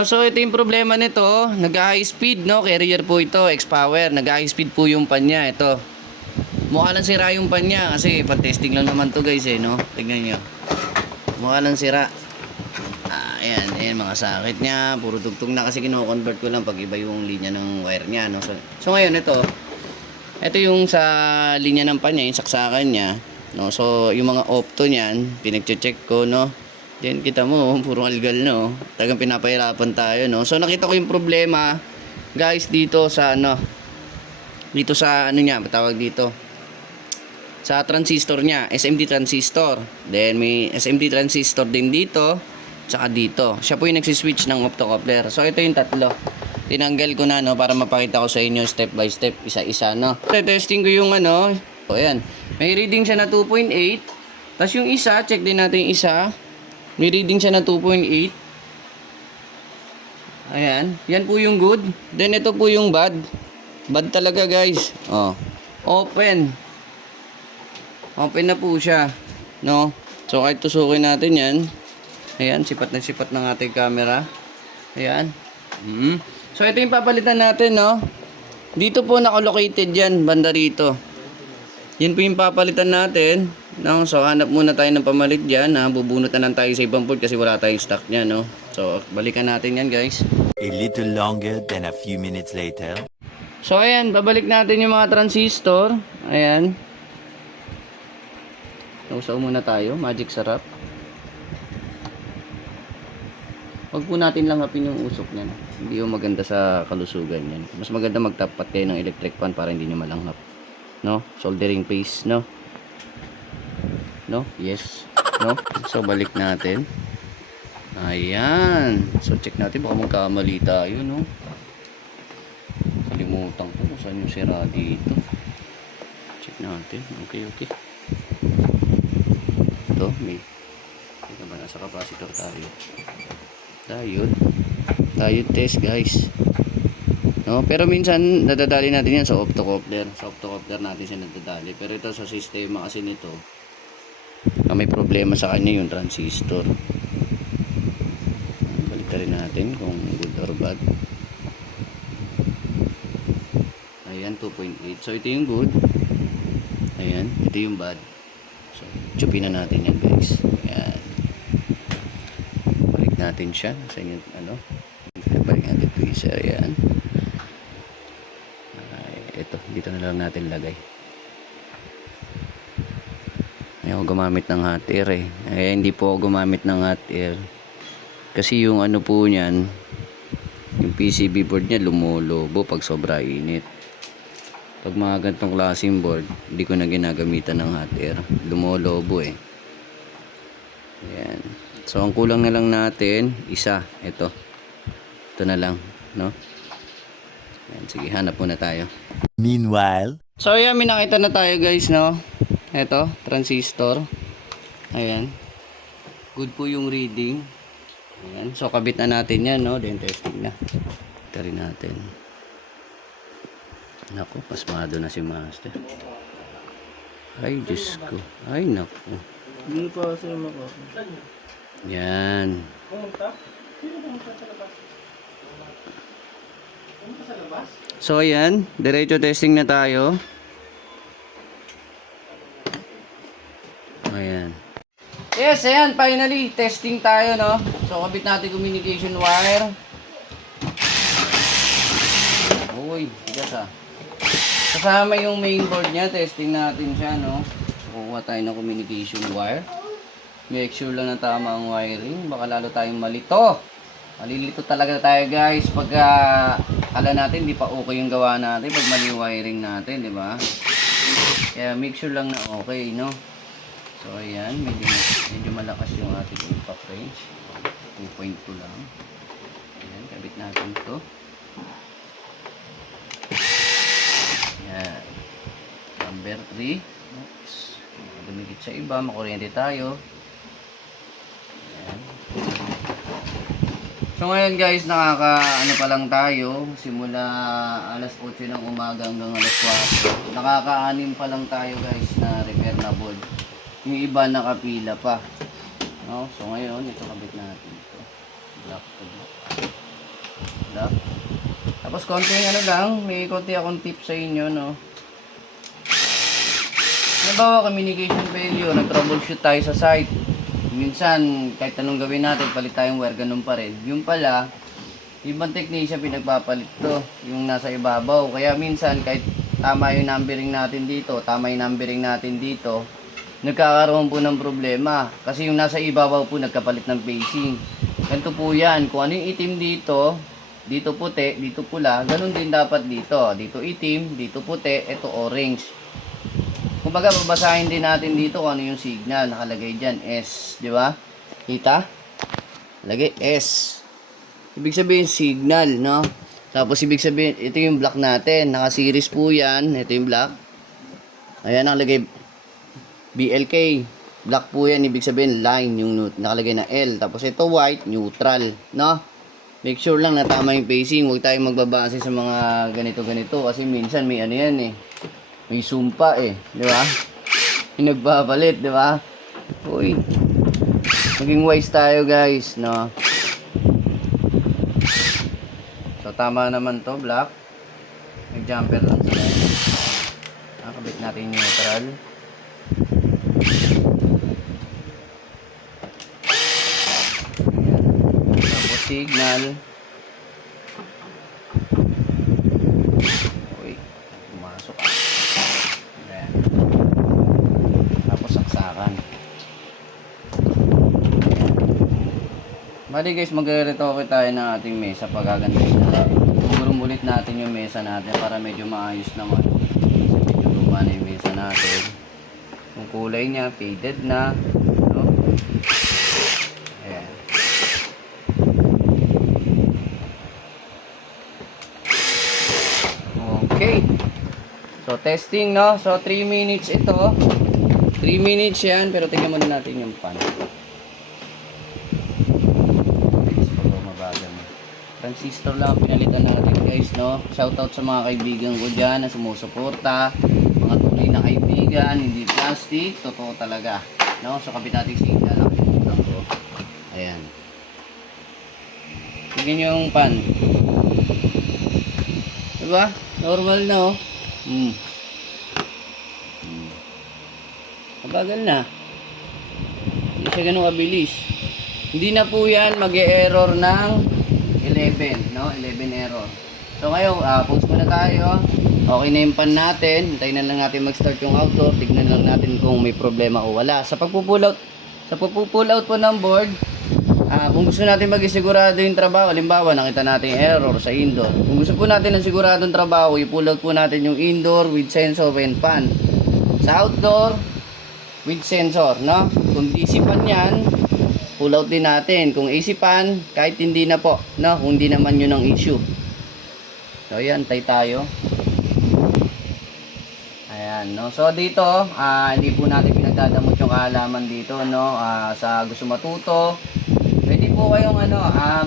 So ito yung problema nito, nag-high speed, no? Carrier po ito, X-Power. Nag-high speed po yung pan niya. Ito. Mukha lang sira yung pan niya kasi pa-testing lang naman to guys eh, no? Tingnan nyo. Mukha lang sira. Ayan, ayan mga sakit niya. Puro tugtog na kasi kino-convert ko lang pag iba yung linya ng wire niya, no? So ngayon ito yung sa linya ng pan niya, yung saksakan niya, no? So yung mga opto niyan, pinag-check ko, no? Yan, kita mo, puro algal, no? Talagang pinapahirapan tayo, no? So nakita ko yung problema, guys, dito sa dito sa niya, tawag dito, sa transistor niya, SMD transistor. Then may SMD transistor din dito, tsaka dito. Siya po yung nagsiswitch ng optocoupler. So ito yung tatlo. Tinanggal ko na, no, para mapakita ko sa inyo step by step, isa-isa, no. Testing ko yung o ayan. May reading siya na 2.8. Tapos yung isa, check din natin yung isa. May reading siya na 2.8. Ayan. Yan po yung good. Then ito po yung bad. Bad talaga guys. Oh. Open. Open na po siya. No? So kahit tusukin natin yan. Ayan. Sipat na sipat ng ating camera. Ayan. So ito yung papalitan natin, no? Dito po nakalocated yan. Banda rito. Yan po yung papalitan natin. No? So hanap muna tayo ng pamalit dyan. Bubunot na lang tayo sa ibang port kasi wala tayong stock niya, no? So balikan natin yan guys. A little longer than a few minutes later. So ayan, babalik natin yung mga transistor. Ayan. Nausaw muna tayo, magic sarap. Huwag po natin langapin yung usok niyan. Hindi yung maganda sa kalusugan yan. Mas maganda magtapat kayo ng electric fan para hindi nyo malanghap. No? Soldering paste, no? No? Yes. No? So balik natin. Ayan. So check natin, baka magkamali tayo, no? Kalimutan ko kung saan yung sira dito. Check natin. Okay. Ito, may teka ba, nasa capacitor tayo. Diode test guys, no? Pero minsan nadadali natin yan sa optocoupler. Sa optocoupler natin siya nadadali. Pero ito sa sistema kasi nito, may problema sa kanya yung transistor. Balik rin natin kung good or bad. Ayan, 2.8. So ito yung good. Ayan, ito yung bad. So chupin na natin yan guys. Ayan, balik natin siya sa inyo, balik natin tweezer. Ayan. Ito, dito na lang natin lagay. Ayaw gumamit ng hot air eh. Hindi po ako gumamit ng hot air kasi yung po niyan, yung PCB board niya lumolobo pag sobra init. Pag mga ganitong klaseng board, hindi ko na ginagamitan ng hot air. Lumolobo eh. Ayan. So ang kulang na lang natin, isa. Ito na lang, no? Ayan, sige, hanap muna tayo. Meanwhile, so ayan, may nakita na tayo guys, no? Ito, transistor. Ayan. Good po yung reading. Ayan. So kabit na natin yan, no? Then testing na. Ito rin natin. Naku, pasmado na si Master. Ay, Diyos ko. Ay, naku. Hindi pa kasi mako. Yan. So ayan, diretso testing na tayo. Ayan. Yes, ayan, finally testing tayo, no? So kabit natin communication wire. Uy, bigas ah. Kasama yung main board niya, testing natin siya, no? Kukuha tayo ng communication wire. Make sure lang na tama ang wiring, baka lalo tayong malito. Malilito talaga tayo guys pag akala natin di pa okay yung gawa natin pag mali yung wiring natin, di ba? Kaya make sure lang na okay, no? So ayan, medyo malakas yung ating impact range. 2.2 lang. Ayan, kabit natin to. Ayan. Number 3. Oops. Dumikit sa iba, makuryente tayo. Ayan. So ngayon guys, nakaka-ano pa lang tayo, simula alas 8 ng umaga hanggang alas 4. Nakaka-6 pa lang tayo guys na repair na board. Yung iba nakapila pa. No? So ngayon, ito kabit natin ito. Black to black. No? Tapos konting ano lang, may konti akong tip sa inyo, no? Halimbawa, communication failure, nag-troubleshoot tayo sa site. Minsan, kahit anong gawin natin, palit tayong wire, ganun pa rin. Yung pala, ibang technician pinagpapalit to, yung nasa ibabaw. Kaya minsan, kahit tama yung numbering natin dito, nagkakaroon po ng problema. Kasi yung nasa ibabaw po, nagkapalit ng facing. Ganito po yan. Kung ano yung itim dito, dito puti, dito pula, ganun din dapat dito. Dito itim, dito puti, ito orange. Kumbaga, babasahin din natin dito kung ano yung signal. Nakalagay dyan, S. Di ba? Kita? Lagay S. Ibig sabihin, signal, no? Tapos, ibig sabihin, ito yung block natin. Naka-series po yan. Ito yung block. Ayan, nakalagay BLK. Black po yan. Ibig sabihin, line. Yung nakalagay na L. Tapos, ito white, neutral, no? Make sure lang na tama yung facing. Huwag tayong magbabase sa mga ganito-ganito. Kasi minsan, may ano yan, eh. May sumpa eh, di ba? Yung nagbabalit, di ba? Uy. Maging wise tayo, guys, no? So tama naman to, black. Nag-jumper lang sila. Nakabit natin yung neutral. Ayan. Tapos signal. Uy, pumasok ah. Bali guys, magre-retoke tayo ng ating mesa pag gagandahin natin. Gugulong ulit natin yung mesa natin para medyo maayos naman. Kasi medyo luma na yung mesa natin. Yung kulay niya, faded na. No? Ayan. Okay. So testing, no? So 3 minutes ito. 3 minutes yan, pero tingnan muna natin yung pan. Transistor lang pinalitan natin guys, no? Shoutout sa mga kaibigan ko dyan na sumusuporta, mga tunay na kaibigan, hindi plastic, totoo talaga, no? So kabit natin signal lang. Ayan, tignan nyo yung pan, diba? Normal na, oh. Mabagal na, hindi siya ganun kabilis. Hindi na po yan mag-e-error ng 11, no? 11 error. So ngayon, pause muna tayo. Okay na yung pan natin. Hintayin na lang natin mag-start yung outdoor. Tignan lang natin kung may problema o wala. Sa pagpupull out po ng board, kung gusto natin mag-isigurado yung trabaho, halimbawa nakita natin yung error sa indoor. Kung gusto po natin ng siguradong trabaho, i-pull out po natin yung indoor with sensor and pan. Sa outdoor, with sensor, no? Kung DC pan yan, pull out din natin. Kung AC pan, kahit hindi na po, no? Kung hindi naman yun ang issue. So ayan, tayo. Ayan, no? So dito, hindi po natin pinagdadamot yung kaalaman dito, no? Sa gusto matuto, pwede po kayong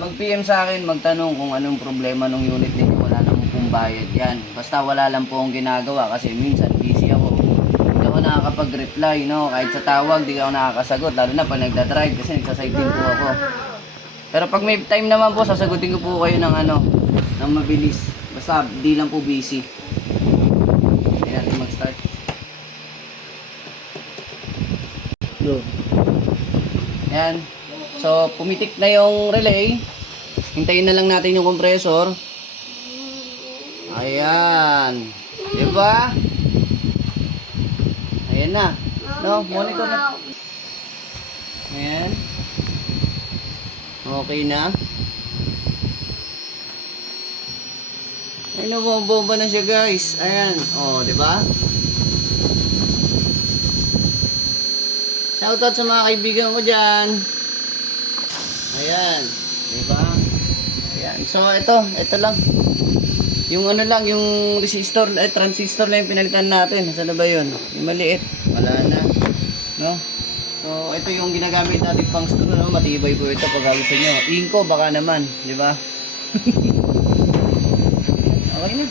mag-PM sa akin, magtanong kung anong problema ng unit ninyo. Wala namang pong bayad yan. Basta wala lang po akong ginagawa kasi minsan busy ako. Hindi ako nakakapag-reply, no? Kahit sa tawag, di ako nakakasagot. Lalo na pag nagdadrive kasi nagsasighting po ako. Pero pag may time naman po, sasagutin ko po kayo ng ng mabilis. Basta di lang po busy. Kaya natin mag-start. Go. Yan. So, pumitik na yung relay. Hintayin na lang natin yung compressor. Ayan. Diba? Ayan na. No, monitor na. Ayan. Okay na. Ay, nabomba na siya guys. Ayan. Oh, diba? Shoutout sa mga kaibigan ko dyan. Ayan. Diba? Ayan. So, ito lang. Yung yung resistor, transistor na yung pinalitan natin. Saan na ba yun? Yung maliit. Wala na. No? So, ito yung ginagamit natin pang screw, no? Matibay po ito pag gusto nyo. Inko, baka naman. Diba? Okay na.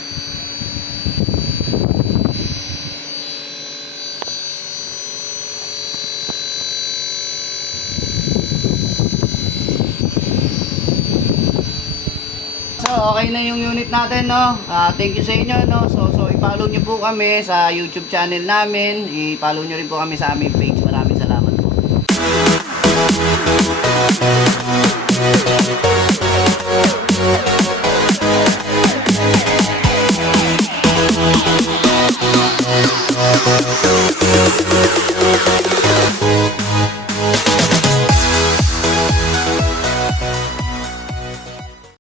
So, okay na yung unit natin, no? Thank you sa inyo, no? So i-follow nyo po kami sa YouTube channel namin. I-follow nyo rin po kami sa aming page. Maraming salamat po.